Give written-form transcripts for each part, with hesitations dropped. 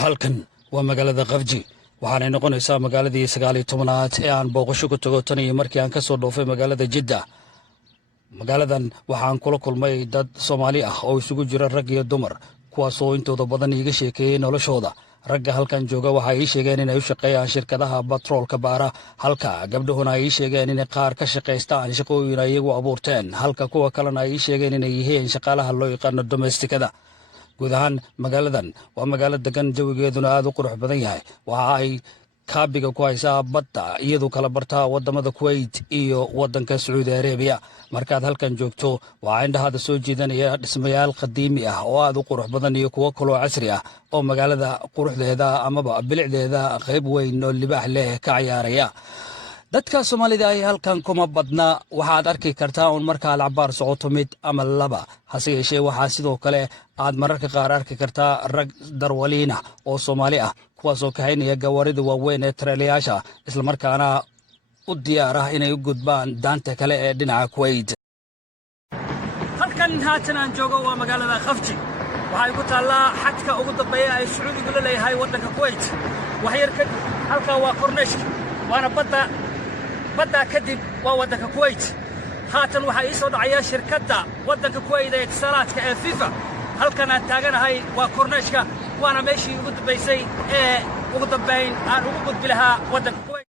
halkan waa magaalada Qafji waxaanay noqonaysaa magaaladii 19aad ee aan booqasho ku tago tan iyo markii aan ka soo dhoofay magaalada Jidda. Magaaladan waxaan kula kulmay dad Soomaali ah oo isugu jira rag iyo dumar kuwaas oo intooda badan iiga sheekeeyay noloshooda. Ragga halkan jooga waxa ay sheegeen inay u shaqeeyaan shirkadaha batroolka baara, halka gabdhuhuna ay sheegeen in qaar ka shaqeystaan shaqooyin ay iyagu abuurteen, halka kuwa kalena ay sheegeen inay yihiin shaqaalaha loo yaqaan domestikada. guud ahaan magaaladan waa magaalo degan, jawigeeduna aad u qurux badan yahay. waxa ay kaabiga ku haysaa badda iyadoo kala bartaa wadamada Kuwait iyo wadanka Saudi Arabia. markaad halkan joogto waa indhahaada soo jiidanaya dhismayaal qadiimi ah oo aad u qurux badan iyo kuwo kaloo casri ah oo magaalada quruxdeeda amaba bilicdeeda qayb weyn oo libaax leh ka ciyaaraya. dadka Soomaalida ay halkan kuma badna, waxaad arki kartaa un marka alcabaar socoto mid ama laba. hase yeeshee waxaa sidoo kale aad mararka qaar arki kartaa rag darwaliina oo Soomaali ah kuwaasoo ka haynaya gawaarida waaweyn ee tareelayaasha isla markaana u diyaar ah inay u gudbaan daanta kale ee dhinaca Kuwait. halkan haatan aan joogo waa magaalada Qafji. waxay ku taallaa xadka ugu dambeeya ay Sacuudigu la leeyahay wadanka Kuwait. waxyar kadib halkaa waa Korneeshka, waana badda kadib waa wadanka Kuwait. haatan waxaa ii soo dhacaya shirkadda wadanka Kuwait ee itisalaadka ee FIFA. halkan aan taaganahay waa Korneeshka, waana meeshii ugu dambaysay ee ugu dambayn aan ugu gudbi lahaa wadanka Kuwait.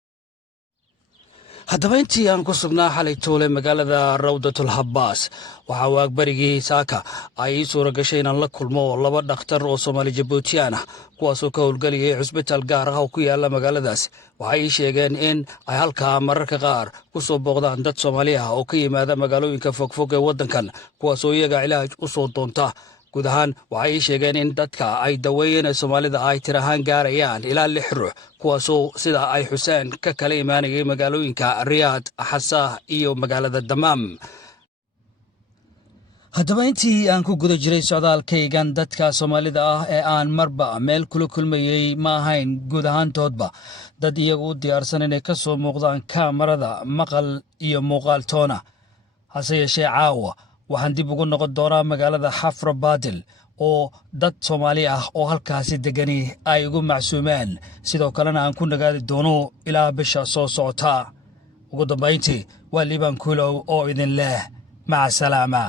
haddaba intii aan ku sugnaa xalay toole magaalada Rawdatul Habbaas, waxaa waagbarigii saaka ay ii suura gashay inaan la kulmo laba dhakhtar oo Soomaali Jabuutiyaan ah kuwaasoo ka howlgelayay cusbitaal gaar ah oo ku yaala magaaladaas. waxay ii sheegeen in ay halkaa mararka qaar ku soo booqdaan dad Soomaali ah oo ka yimaada magaalooyinka fogfog ee waddankan, kuwaasoo iyaga cilaaj u soo doonta. guud ahaan waxay ii sheegeen in dadka ay daweeyeen ee Soomaalida ay tir ahaan gaarayaan ilaa 6 ruux, kuwaasoo sida ay xuseen ka kala imaanayay magaalooyinka Riyaad, Xasaah iyo magaalada Damaam. haddaba intii aan ku guda jiray socdaalkaygan, dadka Soomaalida ah ee aan marba meel kula kulmayey ma ahayn guud ahaantoodba dad iyagu u diyaarsan inay ka soo muuqdaan kaamarada maqal iyo muuqaal toona. hase yeeshee caawa waxaan dib ugu noqon doonaa magaalada Xafra Baadil oo dad Soomaali ah oo halkaasi degani ay ugu macsuumeen, sidoo kalena aan ku nagaadi doono ilaa bisha soo socota. ugu dambayntii waa Liibaan Kuulow oo idin leh maca salaama.